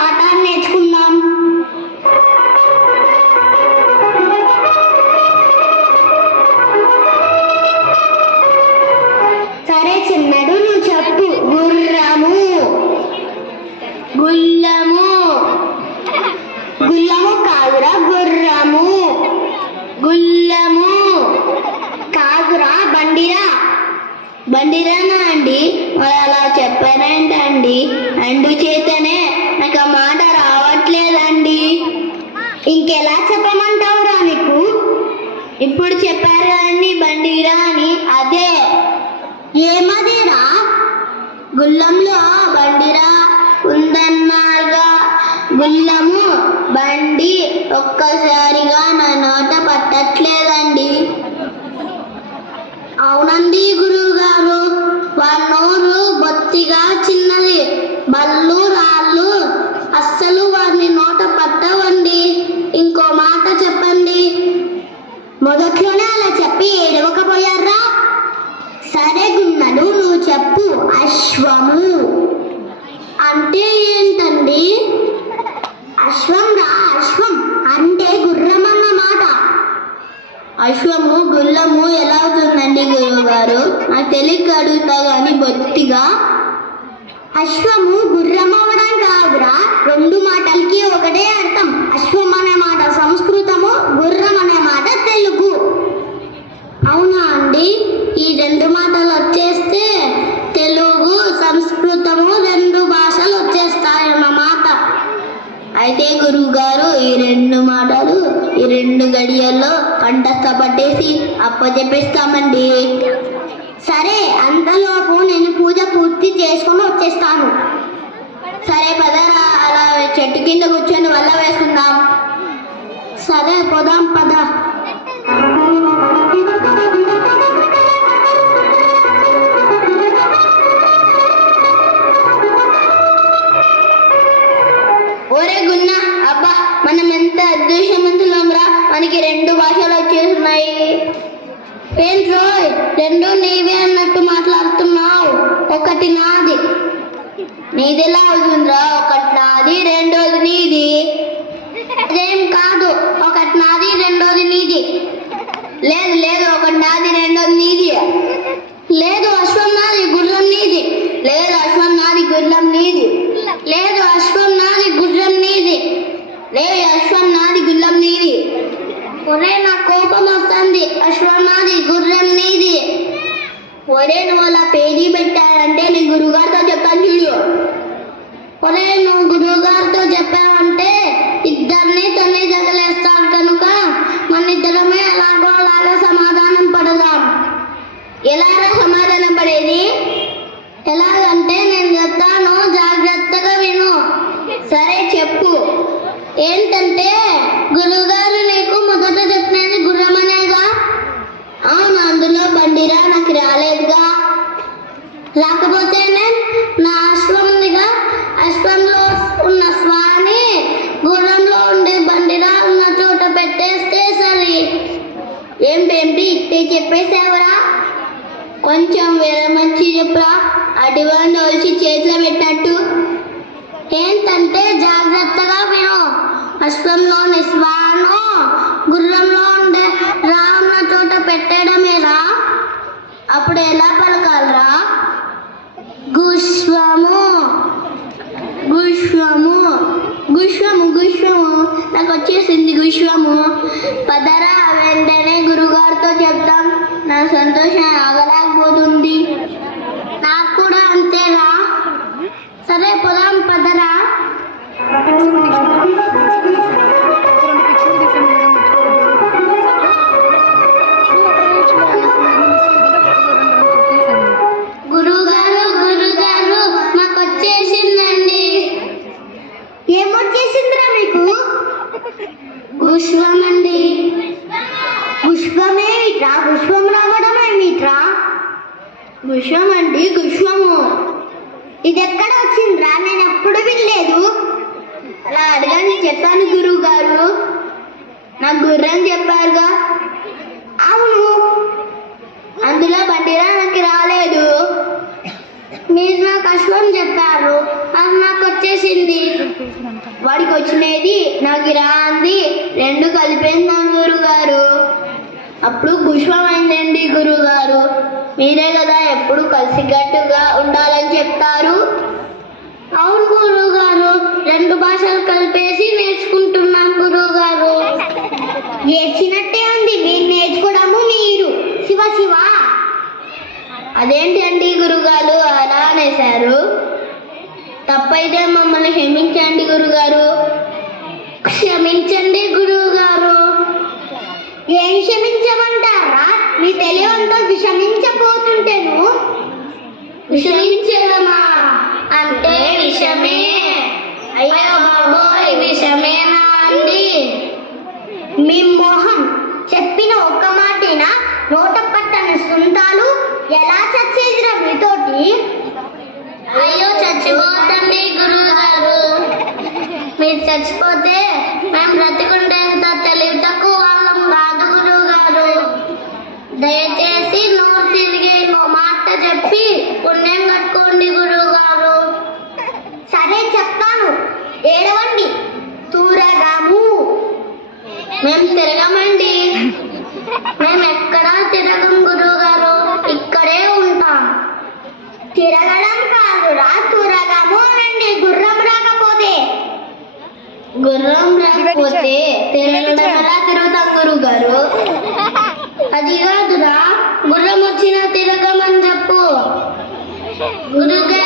పాఠాన్ని నేర్చుకుందాం. సరే చిన్నడు నువ్వు చెప్పు. గుర్రము. గుల్లము. గుల్లము కాదురా, గుర్రము. గుల్లము కాదురా, బండిరా. బండిరానా అండి? మరి అలా చెప్పారేంటండి? అందుచేతనే నాకు ఆ మాట రావట్లేదండి. ఇంకెలా చెప్పమంటావురా నీకు? ఇప్పుడు చెప్పారు కదండి బండిరా అని. అదే. ఏమదేరా? గుల్లంలో బండిరా ఉందన్నారుగా. గుల్లము బండి ఒక్కసారిగా నా నోట పట్టట్లేదండి. అవునండి గురువు గారు, వారి నోరు బొత్తిగా చిన్నది. బళ్ళు రాళ్ళు అస్సలు వారిని నోట పట్టవండి. ఇంకో మాట చెప్పండి. మొదట్లోనే అలా చెప్పి ఏడవకపోయారా? సరే గున్నడు నువ్వు చెప్పు. అశ్వము అంటే ఏంటండి? అశ్వం రా, అశ్వం అంటే గుర్రం అన్నమాట. అశ్వము గుల్లము ఎలా అవుతుందండి గురువు గారు? నాకు తెలియక అడుగుతా గాని బొత్తిగా. అశ్వము గుర్రం అవడం కాదురా, రెండు మాటలకి ఒకటే అర్థం. అశ్వం అనే మాట సంస్కృతము, గుర్రం అనే మాట తెలుగు. అవునా అండి? ఈ రెండు మాటలు వచ్చేస్తే తెలుగు సంస్కృతము రెండు భాషలు వచ్చేస్తాయన్నమాట. అయితే గురువు గారు ఈ రెండు మాటలు ఈ రెండు గడియల్లో కంఠస్థ పట్టేసి అప్పచెప్పేస్తామండి. సరే, అంతలోపు నేను పూజ పూర్తి చేసుకొని వచ్చేస్తాను. సరే పదరా, అలా చెట్టు కింద కూర్చొని వల్ల వేసుకుందాం. సరే పోదాం పద. ఒరే గున్న, అబ్బా మనం ఎంత అదృష్టవంతులం రా, మనకి రెండు భాషలు వచ్చేస్తున్నాయి. ఏంట్రో రెండు నీవే అన్నట్టు మాట్లాడుతున్నావు? ఒకటి నాది. నీదెలా అవుతుందిరా? ఒకటి నాది రెండోది నీది. అదేం కాదు, ఒకటి నాది రెండోది నీది. లేదు లేదు, ఒకటి నాది రెండోది నీది. లేదు అశ్వం నాది గుర్రం నీది. లేదు అశ్వం నాది గుర్రం నీది. లేదు అశ్వం నాది గుర్రం నీది. లేదు అశ్వం నాది గుర్రం నీది. ఒరే నా కోపం వస్తుంది. అశ్వం నాది గుర్రం నీది. ఒరే నువ్వు అలా పేజీ పెట్టారంటే నేను గురువుగారితో చెప్తాను చూడు. ఒరే నువ్వు గురువుగారితో చెప్పావంటే ఇద్దరిని తల్లి జగలేస్తారు కనుక మన ఇద్దరమే ఎలాగో అలాగా సమాధానం పడదాం. ఎలాగ సమాధానం పడేది? ఎలాగంటే నేను చెప్తాను, జాగ్రత్తగా విను. సరే చెప్పు. ఏంటంటే గురువుగారు నీకు మొదట చెప్పినది గుర్రం అనేగా. అవును, అందులో బండిరా నాకు రాలేదుగా. రాకపోతే నా అశ్వం ఉందిగా, అశ్వంలో ఉన్న స్వామి గుర్రంలో ఉండే బండిరా ఉన్న చోట పెట్టేస్తే సరి. ఏంటి ఇట్టే చెప్పేసావరా? కొంచెం వేరే మంచి చెప్పురా, అటువంటి వచ్చి చేతిలో పెట్టినట్టు. ఏంటంటే జాగ్రత్తగా విను. అశ్వంలోని స్వాను గుర్రంలో ఉండే రాన్న చోట పెట్టడమేరా. అప్పుడు ఎలా పలకాలరా? గుష్వము. గుష్వము గుష్వము గుష్వము నాకు వచ్చేసింది గుష్వము. పదరా వెంటనే గురుగారితో చెప్తాం. నా సంతోషం ఆగలేకపోతుంది. నాకు కూడా అంతేరా. సరే పోదాం పదరా. గురుగారు గురుగారు మాకు వచ్చేసిందండి. ఏమొచ్చేసిందిరా మీకు? పుష్పం అండి. పుష్పమేమిట్రా? పుష్పం రావడం ఏమిట్రా? పుష్పం అండి, పుష్పము. ఇది ఎక్కడ వచ్చిందిరా? నేను ఎప్పుడు వినలేదు. అలా అడగని చెప్పాను గురువు గారు. నాకు గుర్రం చెప్పారుగా. అవును, అందులో బండిరా నాకు రాలేదు. మీరు నాకు అశ్వం చెప్పారు. అది నాకు వచ్చేసింది. వాడికి వచ్చినది నాకు రాంది రెండు కలిపేందాం గురుగారు. అప్పుడు పుష్పమైందండి గురుగారు. మీరే కదా ఎప్పుడు కలిసికట్టుగా ఉండాలని చెప్తారు. అవును గురుగారు, రెండు భాషలు కలిపేసి నేర్చుకుంటున్నాం గురుగారు. నేర్చినట్టే ఉంది, మీరు నేర్చుకోవడము మీరు. శివ శివ, అదేంటి అండి గురుగారు అలా అనేశారు? తప్పైతే మమ్మల్ని క్షమించండి గురుగారు. క్షమించండి గురువుగారు. ఏం క్షమించమంటారా? మీ తెలివంతో విషమించబోతుంటేను. విషమించడమా అంటే విషమే? అయ్యో బాబోయ్, విషమేనా అండి? మీ మొహం చెప్పిన ఒక్క మాటేనా నోట పట్టని సుంతాలు ఎలా చచ్చేదిరా మీతోటి? అయ్యో చచ్చిపోతండి గురువుగారు. మీరు చచ్చిపోతే మేము బ్రతికుండేంత తెలివి తక్కువ వాళ్ళం కాదు గురువుగారు. దయచేసి నోరు తిరిగే ఇంకో మాట చెప్పి పుణ్యం కట్టుకోండి గురువుగారు. సరే చెప్తాను, ఏడవండి. తూరగాము. మేము తిరగమండి. మేము ఎక్కడా తిరగం గురువుగారు, ఇక్కడే ఉంటాం. తిరగడం కాదురా, తూరగము అనండి. గుర్రం రాకపోతే తిరగడం ఎలా తిరుగుతాం గురువుగారు? అది కాదురా, గుర్రం వచ్చినా తిరగమని చెప్పు. గురువుగారు